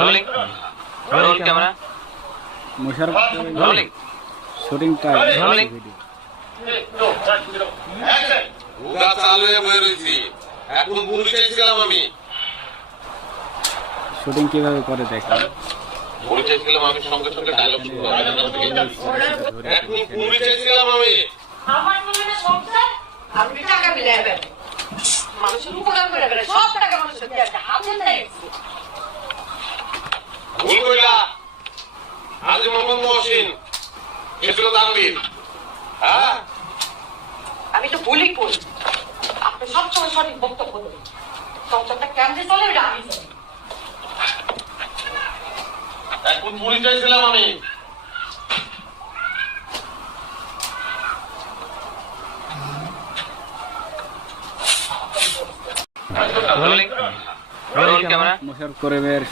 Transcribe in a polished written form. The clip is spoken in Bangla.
Rolling roll camera Mosharraf rolling shooting time rolling উগা চালু হয়ে বয়ে রয়েছি। এখন মুড়ি চাইছিলাম আমি। শুটিং কিভাবে করে দেখেন? মুড়ি চাইছিলাম আমি, সঙ্গে সঙ্গে ডায়লগ শুরু হবে। এখন মুড়ি চাইছিলাম আমি। আমার মনে হয় সংসার আপনি টাকা মিলে যাবেন, মানুষের উপকার করে যাবেন, সব টাকা মানুষের দিয়ে আসবে, হাতে নেই। ভুল কইলা। আজি মোহাম্মদ মহসিন এসেছিল তানভীর। হ্যাঁ, আমি তো ভুলই করি, আপনি সবসময় সঠিক বক্তব্য দেন। সংসারটা কেমনে চলে এটা আমি জানি। এখন মুড়ি চাইছিলাম আমি। রোলিং রোল ক্যামেরা মোশারফ করিমের